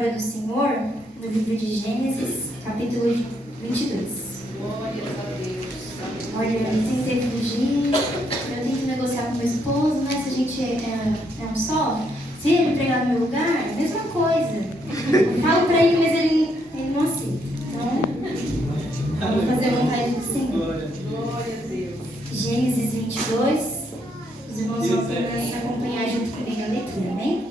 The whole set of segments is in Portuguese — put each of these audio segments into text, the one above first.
palavra do Senhor no livro de Gênesis, capítulo 22. Glória a Deus. Olha, eu tentei fugir, eu tento negociar com meu esposo, né? Se a gente é um só, se ele pregar no meu lugar, mesma coisa. Eu falo pra ele, mas ele não aceita. Então, vou fazer a vontade do Senhor. Glória a Deus. Gênesis 22, os irmãos vão apenas acompanhar junto comigo a leitura, amém?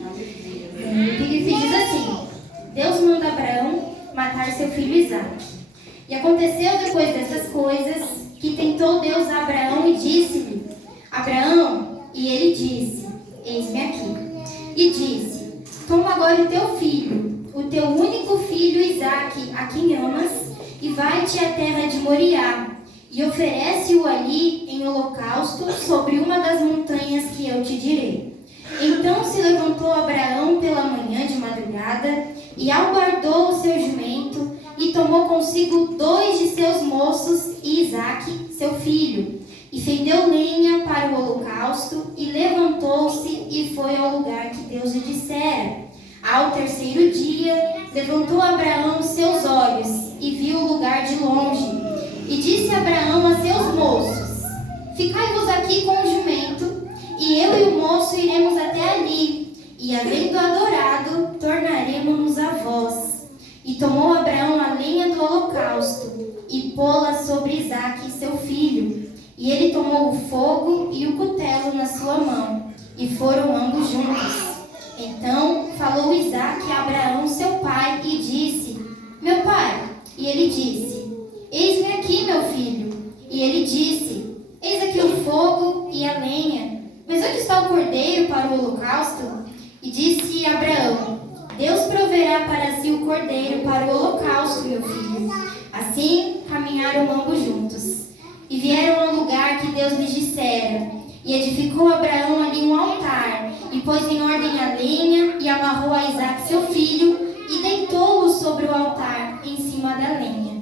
O epígrafe diz assim: Deus manda Abraão matar seu filho Isaque. E aconteceu depois dessas coisas que tentou Deus a Abraão e disse-lhe: Abraão, e ele disse: Eis-me aqui. E disse: Toma agora o teu filho, o teu único filho Isaque, a quem amas, e vai-te à terra de Moriá, e oferece-o ali em holocausto sobre uma das montanhas que eu te direi. Então se levantou Abraão pela manhã de madrugada, e alguardou o seu jumento, e tomou consigo 2 de seus moços e Isaque, seu filho, e fendeu lenha para o holocausto, e levantou-se e foi ao lugar que Deus lhe dissera. Ao terceiro dia, levantou Abraão seus olhos, e viu o lugar de longe. E disse Abraão a seus moços: Ficai-vos aqui com o jumento, e eu e o moço iremos até ali, e havendo adorado, tornaremos-nos a vós. E tomou Abraão a lenha do holocausto, e pô-la sobre Isaque, seu filho. E ele tomou o fogo e o cutelo na sua mão, e foram ambos juntos. Então falou Isaque a Abraão, seu pai, e disse: Meu pai. E ele disse: Eis-me aqui, meu filho. E ele disse: Eis aqui o fogo e a lenha, mas onde está o cordeiro para o holocausto? E disse Abraão: Deus proverá para si o cordeiro para o holocausto, meu filho. Assim caminharam ambos juntos, e vieram ao lugar que Deus lhes dissera. E edificou Abraão ali um altar, e pôs em ordem a lenha, e amarrou a Isaque seu filho, e deitou-o sobre o altar, em cima da lenha.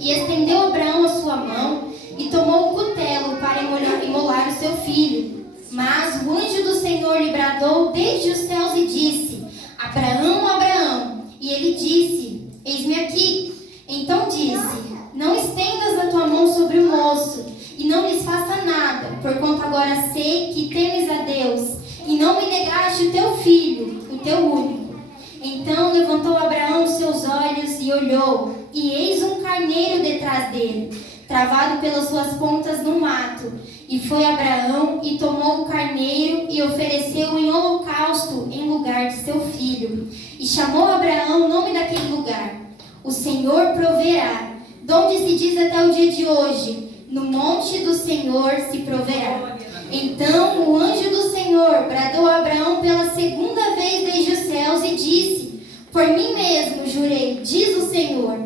E estendeu Abraão a sua mão, e tomou o cutelo para imolar o seu filho. Mas o anjo do Senhor lhe bradou desde os céus e disse: Abraão, Abraão. E ele disse: Eis-me aqui. Então disse: Não estendas a tua mão sobre o moço, e não lhes faça nada, porquanto agora sei que temes a Deus, e não me negaste o teu filho, o teu único. Então levantou Abraão os seus olhos e olhou, e eis um carneiro detrás dele, travado pelas suas pontas no mato. E foi Abraão e tomou o carneiro e ofereceu-o em holocausto em lugar de seu filho. E chamou Abraão o nome daquele lugar: O Senhor proverá, donde se diz até o dia de hoje: No monte do Senhor se proverá. Então o anjo do Senhor bradou a Abraão pela segunda vez desde os céus e disse: Por mim mesmo jurei, diz o Senhor,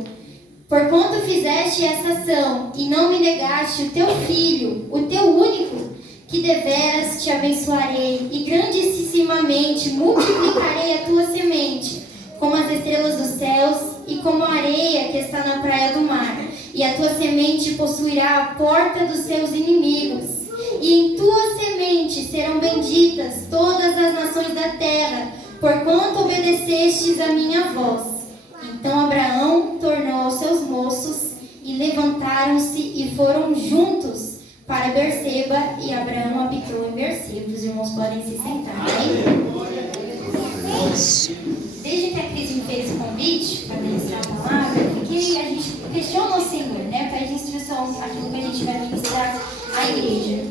porquanto fizeste essa ação e não me negaste o teu filho, o teu único, que deveras te abençoarei e grandissimamente multiplicarei a tua semente, como as estrelas dos céus e como a areia que está na praia do mar. E a tua semente possuirá a porta dos seus inimigos. E em tua semente serão benditas todas as nações da terra, porquanto obedecestes a minha voz. Então Abraão tornou aos seus moços, e levantaram-se e foram juntos para Berseba, e Abraão habitou em Berseba. Os irmãos podem se sentar, hein? Desde que a Cris me fez esse convite para ministrar a palavra, porque a gente questiona o Senhor, né? Pede instrução aquilo que a gente vai ministrar à igreja.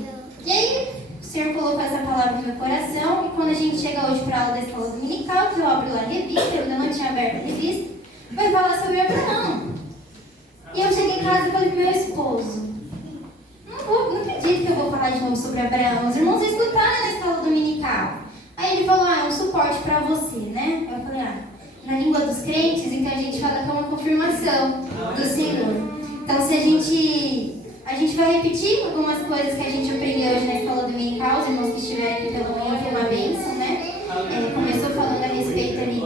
E aí, o Senhor colocou essa palavra no meu coração, e quando a gente chega hoje para a aula da escola dominical, que eu abro lá a revista, eu ainda não tinha aberto a revista, vai falar sobre Abraão. E eu cheguei em casa e falei pro meu esposo: não acredito que eu vou falar de novo sobre Abraão. Os irmãos escutaram na escola dominical. Aí ele falou: é um suporte para você, né? Eu falei: na língua dos crentes, então a gente fala que é uma confirmação do Senhor. Então se a gente vai repetir algumas coisas que a gente aprendeu hoje na escola dominical. Os irmãos que estiverem aqui pela manhã, foi uma bênção, né? Começou falando a respeito ali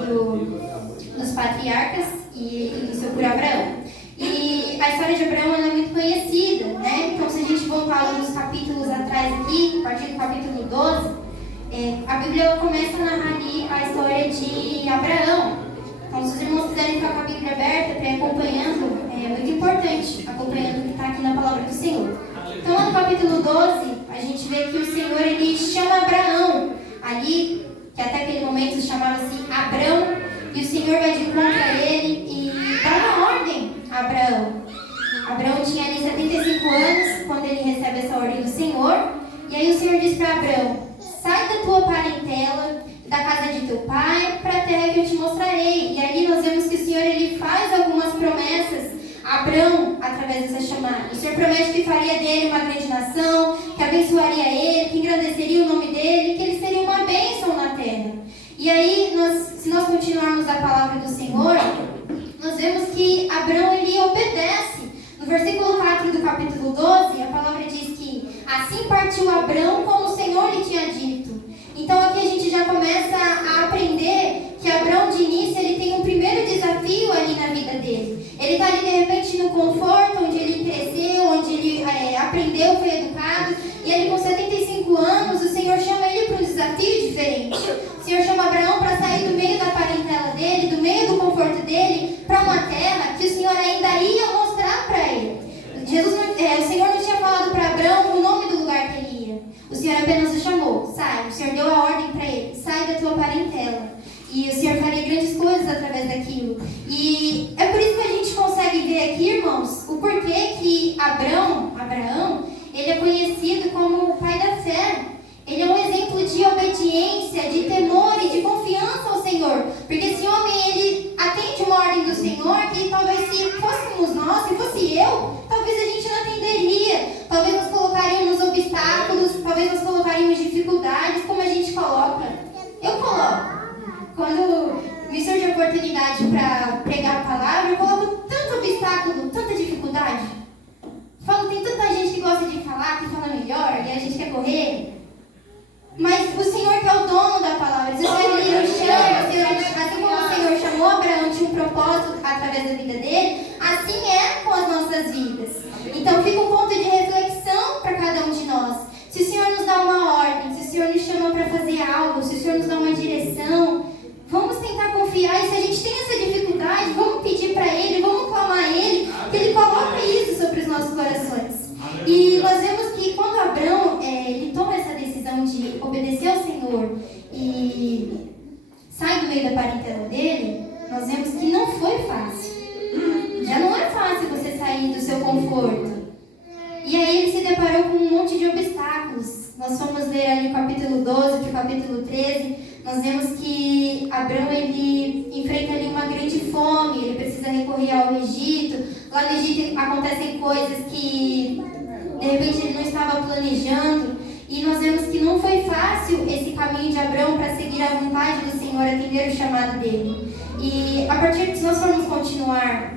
dos patriarcas e iniciou por Abraão. E a história de Abraão é muito conhecida, né? Então se a gente voltar alguns capítulos atrás aqui, a partir do capítulo 12, a Bíblia começa a narrar ali a história de Abraão. noite, acompanhando o que está aqui na palavra do Senhor. Então, lá no capítulo 12, a gente vê que o Senhor, ele chama Abraão, ali, que até aquele momento chamava-se Abrão, e o Senhor vai de encontro a ele e dá uma ordem a Abraão. Abraão tinha ali 75 anos, quando ele recebe essa ordem do Senhor, e aí o Senhor diz para Abraão: sai da tua parentela, da casa de teu pai, para a terra que eu te mostrarei. E ali nós vemos que o Senhor, ele faz algumas promessas a Abraão através dessa chamada. O Senhor promete que faria dele uma grande nação, que abençoaria ele, que engrandeceria o nome dele, que ele seria uma bênção na terra. E aí, se nós continuarmos a palavra do Senhor, nós vemos que Abraão, ele obedece. No versículo 4 do capítulo 12, a palavra diz que assim partiu Abraão como o Senhor lhe tinha dito. Então aqui a gente já começa a aprender que Abraão, de início, ele tem um primeiro desafio ali na vida dele. Ele está ali de repente no conforto, onde ele cresceu, onde ele aprendeu, foi educado, e ele com 75 anos, o Senhor chama ele para um desafio diferente. O Senhor chama Abraão para sair do meio da parentela dele, do meio do conforto dele, para uma terra que o Senhor ainda ia mostrar para ele. O Senhor não tinha falado para Abraão o nome do lugar que ele ia. O Senhor apenas o chamou: sai. O Senhor deu a ordem para ele: sai da tua parentela. E o Senhor faria grandes coisas através daquilo. E é por isso que a gente consegue ver aqui, irmãos, o porquê que Abraão, ele é conhecido como o pai da fé. Ele é um exemplo de obediência, de temor e de confiança ao Senhor. Porque esse homem, ele atende uma ordem do Senhor que talvez se fôssemos nós, se fosse eu, talvez a gente não atenderia. Talvez nós colocaríamos obstáculos, talvez nós colocaríamos dificuldades, como a gente coloca. Eu coloco. Quando me surge a oportunidade para pregar a palavra, eu coloco tanto obstáculo, tanta dificuldade. Falo, tem tanta gente que gosta de falar, que fala melhor, e a gente quer correr. Mas o Senhor que é o dono da palavra, o Senhor ele nos chama, assim como o Senhor chamou Abraão, tinha um propósito através da vida dele, assim é com as nossas vidas. Então fica um ponto de reflexão para cada um de nós. Se o Senhor nos dá uma ordem, se o Senhor nos chama para fazer algo, se o Senhor nos dá uma direção, vamos tentar confiar. E se a gente tem essa dificuldade, vamos pedir para Ele, vamos clamar a Ele, que Ele coloque isso sobre os nossos corações. E nós vemos que quando Abraão ele toma essa decisão de obedecer ao Senhor e sai do meio da parentela dele, nós vemos que não foi fácil. Já não é fácil você sair do seu conforto. E aí ele se deparou com um monte de obstáculos. Nós fomos ler ali o capítulo 12 para o capítulo 13. Nós vemos que Abraão ele enfrenta ali uma grande fome. Ele precisa recorrer ao Egito. Lá no Egito acontecem coisas que de repente ele não estava planejando. E nós vemos que não foi fácil esse caminho de Abraão para seguir a vontade do Senhor, atender o chamado dele. E a partir de, se nós formos continuar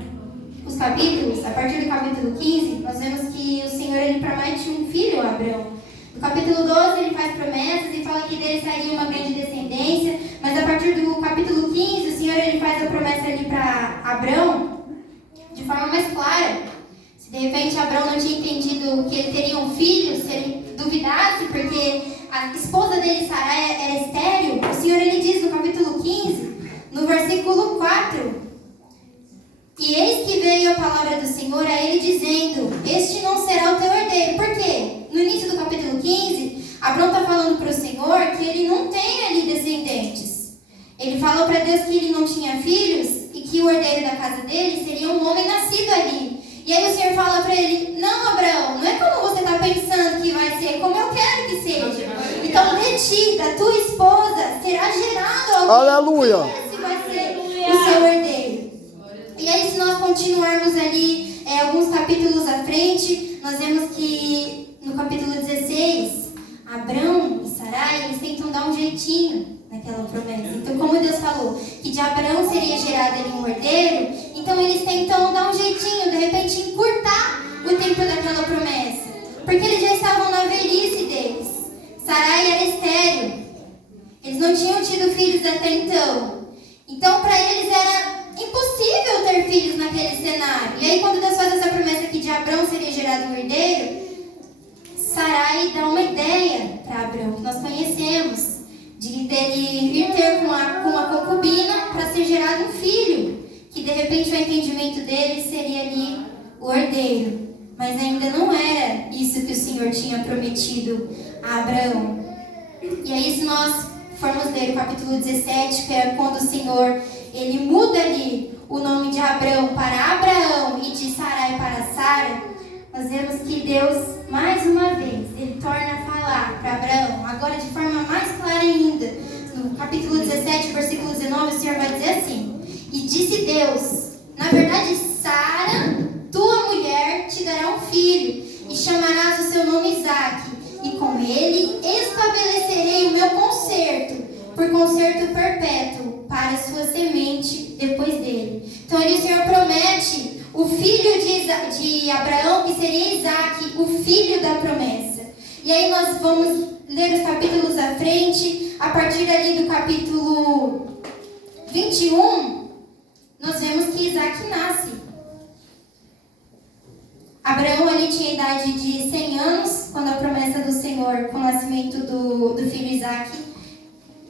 os capítulos, a partir do capítulo 15, nós vemos que o Senhor ele promete um filho a Abraão. No capítulo 12 ele faz promessas e fala que dele sairia uma grande descendência, mas a partir do capítulo 15 o Senhor ele faz a promessa ali para Abraão de forma mais clara. Se de repente Abraão não tinha entendido que ele teria um filho, se ele duvidasse porque a esposa dele, Sarai, era estéril, o Senhor ele diz no capítulo 15, no versículo 4: e eis que veio a palavra do Senhor a ele dizendo: este não será o teu herdeiro. Por quê? No início do capítulo 15, Abraão está falando para o Senhor que ele não tem ali descendentes. Ele falou para Deus que ele não tinha filhos e que o herdeiro da casa dele seria um homem nascido ali. E aí o Senhor fala para ele: não, Abraão, não é como você está pensando que vai ser, como eu quero que seja. Então de ti, da tua esposa, será gerado alguém. Aleluia. Que esse vai ser o seu herdeiro. E aí se nós continuarmos ali alguns capítulos à frente, nós vemos que no capítulo 16, Abraão e Sarai, eles tentam dar um jeitinho naquela promessa. Então, como Deus falou que de Abraão seria gerado ali um herdeiro, então eles tentam dar um jeitinho, de repente encurtar o tempo daquela promessa. Porque eles já estavam na velhice deles. Sarai era estéril. Eles não tinham tido filhos até então. Então, para eles era impossível ter filhos naquele cenário. E aí, quando Deus faz essa promessa que de Abraão seria gerado um herdeiro, Sarai dá uma ideia para Abraão, que nós conhecemos, de dele ir ter com uma concubina para ser gerado um filho, que de repente o entendimento dele seria ali o herdeiro. Mas ainda não era isso que o Senhor tinha prometido a Abraão. E aí, se nós formos ler o capítulo 17, que é quando o Senhor ele muda ali o nome de Abraão para Abraão e de Sarai para Sara, nós vemos que Deus, mais uma vez, ele torna a falar para Abraão, agora de forma mais clara ainda. No capítulo 17, versículo 19, o Senhor vai dizer assim: e disse Deus, na verdade, Sara, tua mulher, te dará um filho, e chamarás o seu nome Isaque, e com ele estabelecerei o meu concerto, por concerto perpétuo, para a sua semente depois dele. Então ali o Senhor promete o filho de Abraão, que seria Isaque, o filho da promessa. E aí nós vamos ler os capítulos à frente, a partir ali do capítulo 21, nós vemos que Isaque nasce. Abraão ali tinha idade de 100 anos, quando a promessa do Senhor com o nascimento do filho Isaque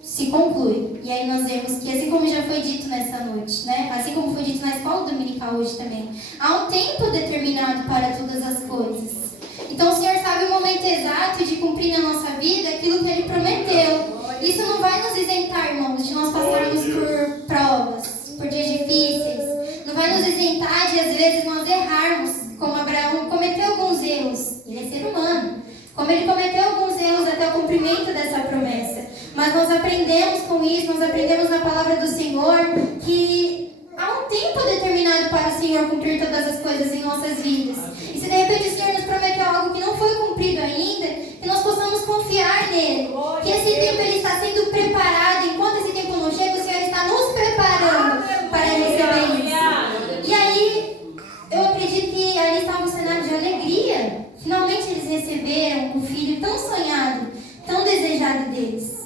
se conclui. E aí nós vemos que, assim como já foi dito nessa noite, né? Assim como foi dito na escola dominical hoje também, há um tempo determinado para todas as coisas. Então o Senhor sabe o momento exato de cumprir na nossa vida aquilo que Ele prometeu. Isso não vai nos isentar, irmãos, de nós passarmos por provas, por dias difíceis. Não vai nos isentar de, às vezes, nós errarmos, como Abraão cometeu alguns erros. Ele é ser humano. Como ele cometeu alguns erros até o cumprimento dessa promessa. Mas nós aprendemos com isso, nós aprendemos na palavra do Senhor que há um tempo determinado para o Senhor cumprir todas as coisas em nossas vidas. E se de repente o Senhor nos prometeu algo que não foi cumprido ainda, que nós possamos confiar nele. Que esse tempo ele está sendo preparado. Enquanto esse tempo não chega, o Senhor está nos preparando para receber isso. E aí, eu acredito que ali estava um cenário de alegria. Finalmente eles receberam o filho tão sonhado, tão desejado deles.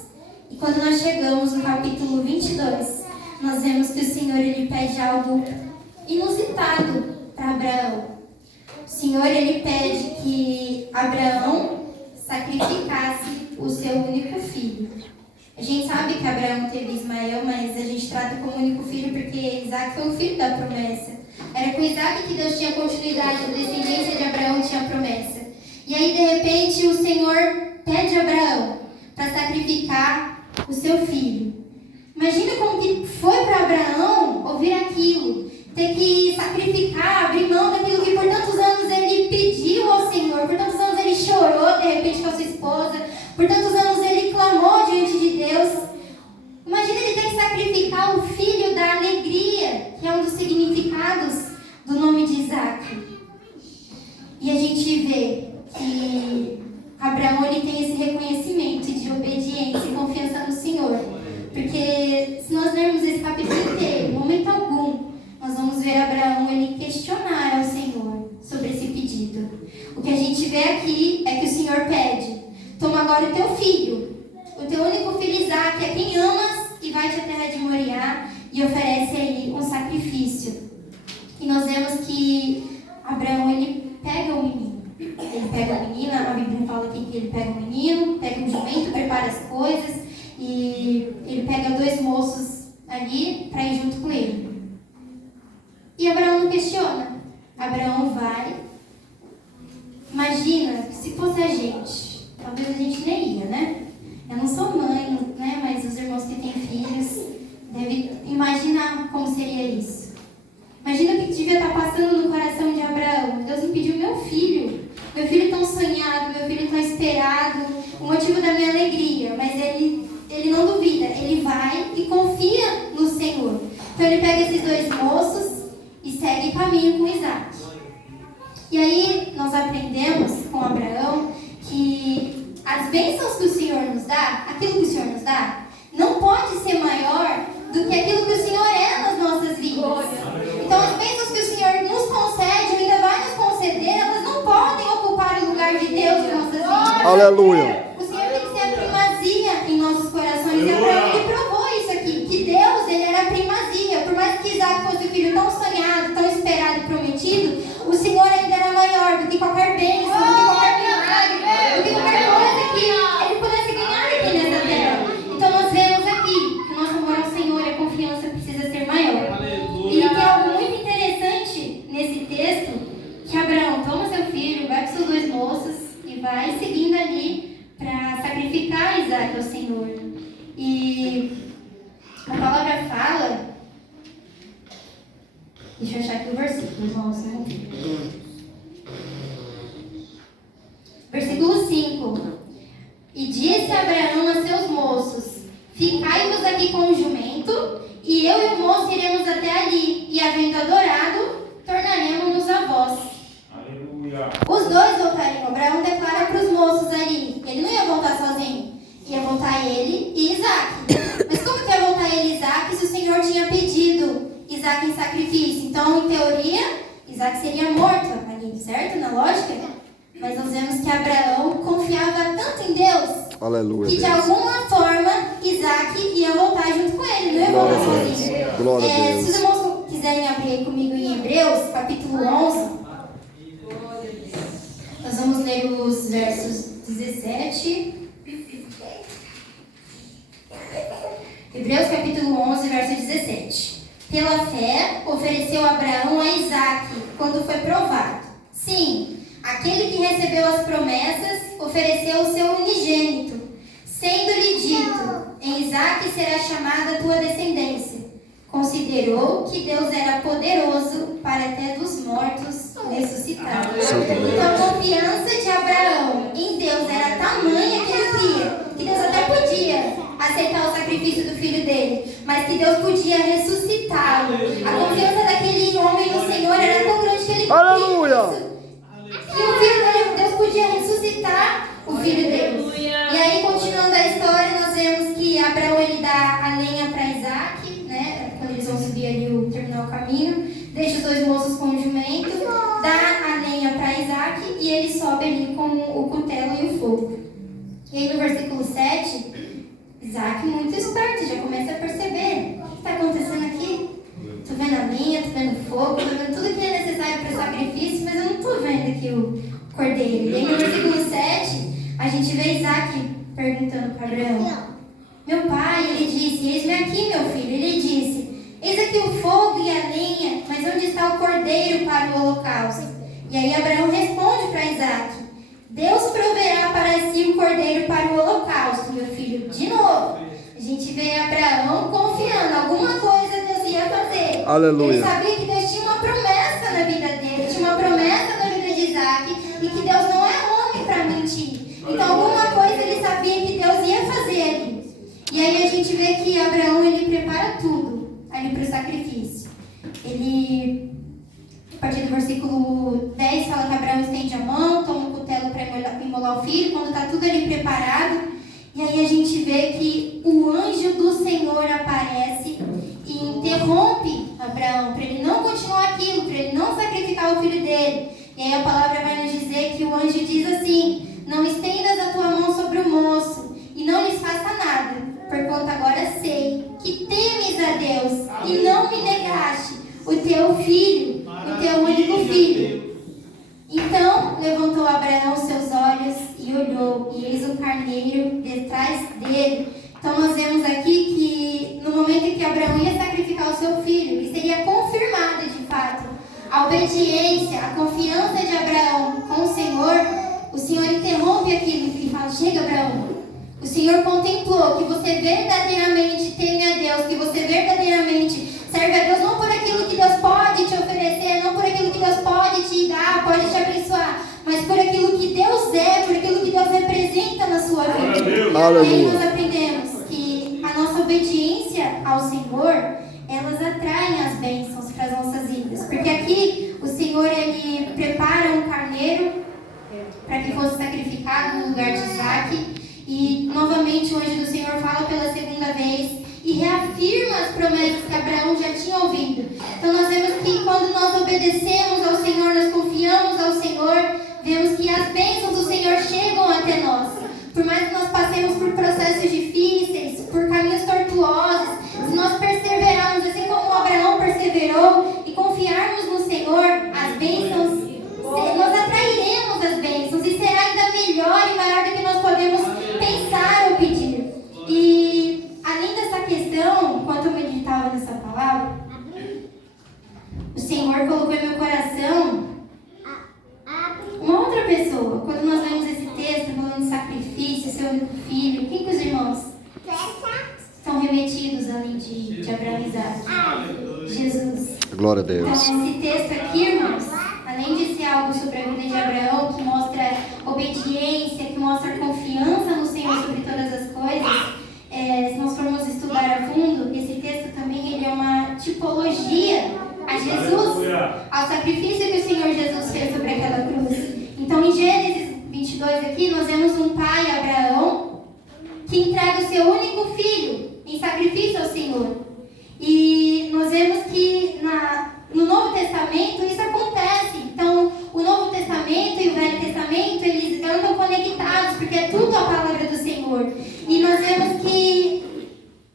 E quando nós chegamos no capítulo 22, nós vemos que o Senhor ele pede algo inusitado para Abraão. O Senhor ele pede que Abraão sacrificasse o seu único filho. A gente sabe que Abraão teve Ismael, mas a gente trata como único filho porque Isaac foi o filho da promessa. Era com Isaac que Deus tinha continuidade, a descendência de Abraão tinha promessa. E aí, de repente, o Senhor pede a Abraão para sacrificar o seu filho. Imagina como que foi para Abraão ouvir aquilo. Ter que sacrificar, abrir mão daquilo que por tantos anos ele pediu ao Senhor. Por tantos anos ele chorou, de repente, com a sua esposa. Por tantos anos ele clamou diante de Deus. Imagina ele ter que sacrificar o filho da alegria, que é um dos significados do nome de Isaque. E a gente vê que Abraão ele tem esse reconhecimento de obediência e confiança no Senhor. Porque se nós lermos esse capítulo inteiro, em momento algum, nós vamos ver Abraão ele questionar ao Senhor sobre esse pedido. O que a gente vê aqui é que o Senhor pede: toma agora o teu filho, o teu único filho Isaque, a quem amas, e vai-te à terra de Moriá e oferece aí um sacrifício. E nós vemos que Abraão ele pega o menino. Ele pega o menino, a Bíblia fala aqui que ele pega o menino, pega um jumento, prepara as coisas e ele pega 2 moços ali para ir junto com ele. E Abraão não questiona. Abraão vai. Imagina, se fosse a gente, talvez a gente nem ia, né? Eu não sou mãe, né? Mas os irmãos que têm filhos devem imaginar como seria isso. Imagina o que devia estar passando no coração de Abraão. Deus me pediu meu filho tão sonhado, meu filho tão esperado, o motivo da minha alegria. Mas ele não duvida, ele vai e confia no Senhor. Então ele pega esses 2 moços e segue caminho com Isaque. E aí nós aprendemos com Abraão que as bênçãos que o Senhor nos dá, aquilo que o Senhor nos dá, não pode ser maior do que aquilo que o Senhor é nas nossas vidas. Então as bênçãos que o Senhor nos concede, ou ainda vai nos conceder, elas não podem ocupar o lugar de Deus em nossas vidas. Aleluia. O Senhor tem que ser a primazia em nossos corações. E Abraão, ele provou isso aqui, que Deus, ele era a primazia. Por mais que Isaac fosse o filho tão sonhado, tão esperado e prometido, o Senhor ainda era maior do que qualquer bênção, do que qualquer milagre, do que qualquer coisa que ele pudesse ganhar aqui nessa terra. Então nós vemos aqui que o nosso amor ao Senhor e a confiança precisa ser maior. E tem algo muito interessante nesse texto, Deixa eu achar aqui o versículo, irmãos. Né? Versículo 5. E disse Abraão a seus moços: ficai-vos aqui com o jumento, e eu e o moço iremos até ali, e havendo adorado, tornaremos-nos a vós. Aleluia. Os dois voltariam. Abraão declara para os moços ali. Ele não ia voltar sozinho. Ia voltar ele e Isaac. Mas como que ia voltar ele e Isaac se o Senhor tinha pedido Isaac em sacrifício? Então, em teoria, Isaac seria morto ali, certo? Na lógica. Mas nós vemos que Abraão confiava tanto em Deus. Aleluia. Que de alguma forma Isaac ia voltar junto com ele. Não ia voltar sozinho. Glória a Deus. Se os irmãos quiserem abrir aí comigo em Hebreus, capítulo 11. Nós vamos ler os versos 17. Hebreus capítulo 11, verso 17. Pela fé, ofereceu Abraão a Isaque, quando foi provado. Sim, aquele que recebeu as promessas, ofereceu o seu unigênito, sendo-lhe dito: em Isaque será chamada a tua descendência. Considerou que Deus era poderoso para até dos mortos ressuscitar. Então a confiança de Abraão em Deus era tamanha que ele cria, que Deus até podia aceitar o sacrifício do filho dele, mas que Deus podia ressuscitá-lo. A confiança daquele homem no Senhor era tão grande que ele Aleluia! que o filho dele, Deus podia ressuscitar o filho dele. E aí, continuando a história, nós vemos que Abraão ele dá a lenha para Isaac, né? Quando eles vão subir ali terminar o caminho, deixa os dois moços com o jumento, dá a lenha para Isaac e ele sobe ali com o cutelo e o fogo. E aí no versículo 7, Isaac, muito esperto, já começa a perceber o que está acontecendo aqui. Estou vendo a lenha, estou vendo o fogo, estou vendo tudo que é necessário para o sacrifício, mas eu não estou vendo aqui o cordeiro. E aí no versículo 7, a gente vê Isaac perguntando para Abraão: meu pai, ele disse, eis-me aqui, meu filho. Ele disse: eis aqui o fogo e a lenha, mas onde está o cordeiro para o holocausto? E aí Abraão responde para Isaac: Deus proverá para si um cordeiro para o holocausto, meu filho. De novo, a gente vê Abraão confiando, alguma coisa Deus ia fazer. Aleluia. Ele sabia que Deus tinha uma promessa na vida dele, tinha uma promessa na vida de Isaac, e que Deus não é homem para mentir. Então alguma coisa ele sabia que Deus ia fazer ali. E aí a gente vê que Abraão ele prepara tudo ali para o sacrifício. Ele, a partir do versículo 10, fala que Abraão estende a mão, toma o cutelo para imolar o filho, quando está tudo ali preparado. E aí a gente vê que o anjo do Senhor aparece e interrompe Abraão, para ele não continuar aquilo, para ele não sacrificar o filho dele. E aí a palavra vai nos dizer que o anjo diz assim: não estendas a tua mão sobre o moço e não lhes faça nada, porquanto agora sei que temes a Deus e não me negaste o teu filho, o teu único filho. Então levantou Abraão seus olhos e olhou, e eis um carneiro detrás dele. Então nós vemos aqui que no momento em que Abraão ia sacrificar o seu filho, e seria confirmada de fato a obediência, a confiança de Abraão com o Senhor interrompe aquilo e fala: chega, Abraão. O Senhor contemplou que você verdadeiramente teme a Deus, que você verdadeiramente serve a Deus não por aquilo que Deus pode te oferecer, não por aquilo que Deus pode te dar, pode te abençoar, mas por aquilo que Deus é, por aquilo que Deus representa na sua vida. Aleluia. E aí nós aprendemos que a nossa obediência ao Senhor, elas atraem as bênçãos para as nossas vidas. Porque aqui o Senhor ele prepara um carneiro para que fosse sacrificado no lugar de Isaac. E novamente o anjo do Senhor fala pela segunda vez e reafirma as promessas que Abraão já tinha ouvido. Então nós vemos que quando nós obedecemos ao Senhor, nós confiamos ao Senhor, vemos que as bênçãos do Senhor chegam até nós. Por mais que nós passemos por processos difíceis, por caminhos tortuosos, se nós perseverarmos, assim como Abraão perseverou, e confiarmos no Senhor, as bênçãos, nós atrairemos as bênçãos e será ainda melhor e maior do que nós podemos pensar ou pedir. E além dessa questão, enquanto eu meditava nessa palavra, o Senhor colocou em meu coração uma outra pessoa. Quando nós lemos esse texto falando de sacrifício, seu único filho, quem que os irmãos estão remetidos além de Abraão e Isaac? Jesus. Glória a Então, Deus. esse texto aqui, irmãos, além de ser algo sobre a vida de Abraão, que mostra obediência, que mostra confiança no Senhor sobre todas as coisas, se nós formos estudar a fundo, esse texto também ele é uma tipologia a Jesus, ao sacrifício que o Senhor Jesus fez sobre aquela cruz. Então, em Gênesis 22 aqui, nós vemos um pai, Abraão, que entrega o seu único filho em sacrifício ao Senhor. E nós vemos que no Novo Testamento isso acontece. Então, o Novo Testamento e o Velho Testamento, eles andam conectados, porque é tudo a palavra do Senhor. E nós vemos que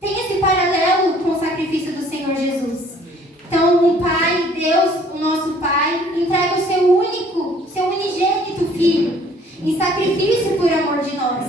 tem esse paralelo com o sacrifício do Senhor Jesus. Então, o Pai, Deus, o nosso Pai, entrega o seu unigênito Filho em sacrifício por amor de nós.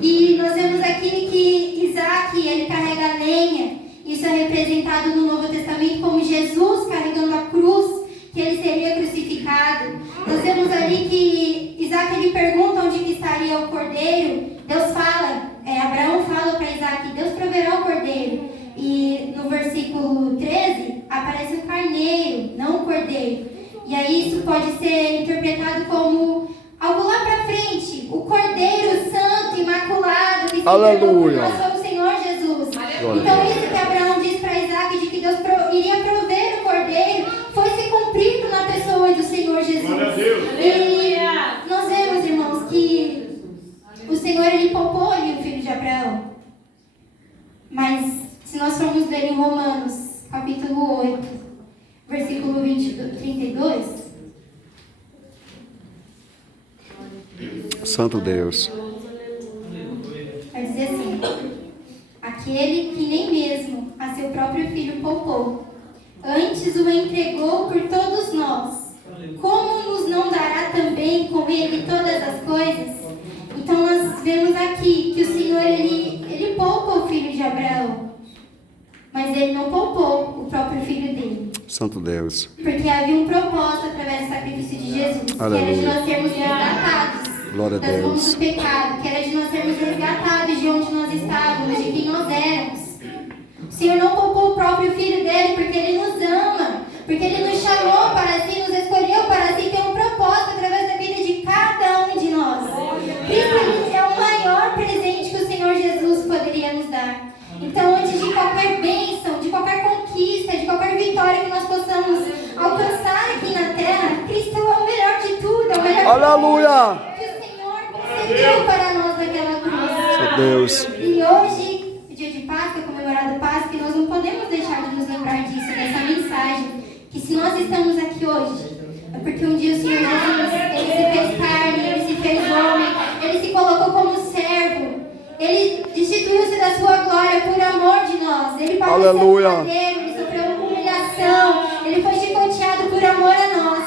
E nós vemos aqui que Isaac, ele carrega a lenha. Isso é representado no Novo Testamento como Jesus carregando a cruz, que ele seria crucificado. Nós vemos ali que Isaac, ele pergunta onde que estaria o cordeiro. Deus fala, Abraão fala para Isaac, Deus proverá o cordeiro. E no versículo 13, aparece o carneiro, não o cordeiro. E aí isso pode ser interpretado como algo lá para frente, o cordeiro santo, imaculado, que se entregou por nós foi o Senhor Jesus. Então isso que Abraão diz para Isaac, de que Deus iria prover o cordeiro, foi se cumprido na pessoa do Senhor Jesus. E nós vemos, irmãos, que o Senhor, ele poupou ali o filho de Abraão. Mas se nós formos ver em Romanos, capítulo 8, versículo 32, Santo Deus. vai dizer assim: aquele que nem mesmo a seu próprio filho poupou, antes o entregou por todos nós, como nos não dará também com ele todas as coisas? Então nós vemos aqui que o Senhor, ele poupa o filho de Abraão, mas ele não poupou o próprio filho dele. Santo Deus. Porque havia um propósito através do sacrifício de Jesus, Aleluia. que era de nós sermos resgatados Glória a das mãos Deus. do pecado, que era de nós sermos resgatados de onde nós estávamos, de quem nós éramos. O Senhor não poupou o próprio filho dele porque ele nos ama, porque ele nos chamou para si, nos escolheu para si, tem um propósito através da vida de cada um de nós. Cristo é o maior presente que o Senhor Jesus poderia nos dar. Então, antes de qualquer bênção, de qualquer conquista, de qualquer vitória que nós possamos alcançar aqui na terra, Cristo é o melhor de tudo, é o melhor Aleluia. que o Senhor concedeu para nós naquela cruz. Santo Deus. E hoje, dia de Páscoa, comemorado Páscoa, e nós não podemos deixar de nos lembrar disso, dessa mensagem, que se nós estamos aqui hoje, é porque um dia o Senhor Jesus, ele se fez carne, ele se fez homem, ele se colocou como servo. Ele destituiu-se da sua glória por amor de nós. Ele padeceu Aleluia. o madeiro, ele sofreu humilhação, ele foi chicoteado por amor a nós.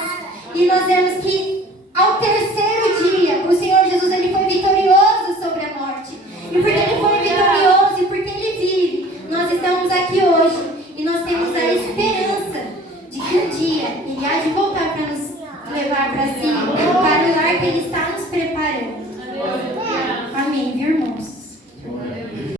E nós vemos que